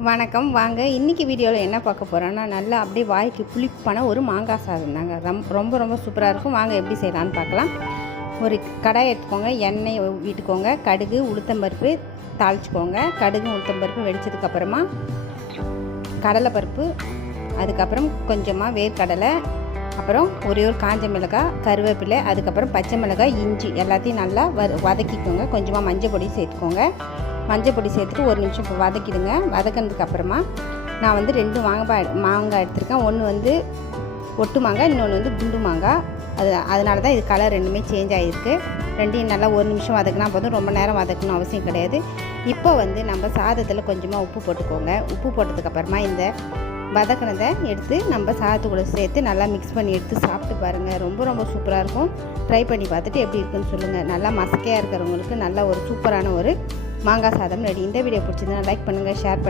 வணக்கம். வாங்க இன்றைக்கி வீடியோவில் என்ன பார்க்க போகிறோன்னா, நல்லா அப்படியே வாய்க்கு புளிப்பான ஒரு மாங்காய் சாதம் தாங்க. ரொம்ப ரொம்ப சூப்பராக இருக்கும். வாங்க எப்படி செய்யலான்னு பார்க்கலாம். ஒரு கடாய் எடுத்துக்கோங்க, எண்ணெய் விட்டுக்கோங்க, கடுகு உளுத்தம்பருப்பு தாளிச்சிக்கோங்க. கடுகு உளுத்தம்பருப்பு வெடிச்சதுக்கப்புறமா கடலைப்பருப்பு, அதுக்கப்புறம் கொஞ்சமாக வேர்க்கடலை, அப்புறம் ஒரே ஒரு காஞ்ச மிளகாய், கருவேப்பிலை, அதுக்கப்புறம் பச்சை மிளகாய், இஞ்சி எல்லாத்தையும் நல்லா வதக்கிக்கோங்க. கொஞ்சமாக மஞ்சள் பொடி சேர்த்துக்கோங்க. மஞ்சள் பொடி சேர்த்துட்டு ஒரு நிமிஷம் இப்போ வதக்கிடுங்க. வதக்கினதுக்கப்புறமா நான் வந்து 2 மாங்காய் எடுத்திருக்கேன். ஒன்று வந்து ஒட்டு மாங்காய், இன்னொன்று வந்து குண்டு மாங்காய். அதனால தான் இது கலர் ரெண்டுமே சேஞ்ச் ஆகிருக்கு. ரெண்டையும் நல்லா ஒரு நிமிஷம் வதக்கினா போதும், ரொம்ப நேரம் வதக்கணும் அவசியம் கிடையாது. இப்போ வந்து நம்ம சாதத்தில் கொஞ்சமாக உப்பு போட்டுக்கோங்க. உப்பு போட்டதுக்கப்புறமா இந்த வதக்கினதை எடுத்து நம்ம சாதத்துக்குள்ளே சேர்த்து நல்லா மிக்ஸ் பண்ணி எடுத்து சாப்பிட்டு பாருங்கள். ரொம்ப ரொம்ப சூப்பராக இருக்கும். ட்ரை பண்ணி பார்த்துட்டு எப்படி இருக்குன்னு சொல்லுங்கள். நல்லா மசக்கையாக இருக்கிறவங்களுக்கு நல்ல ஒரு சூப்பரான ஒரு மாங்காய் சாதம் ரெடி. இந்த வீடியோ பிடிச்சிருந்தா லைக் பண்ணுங்கள், ஷேர் பண்ணுங்கள்.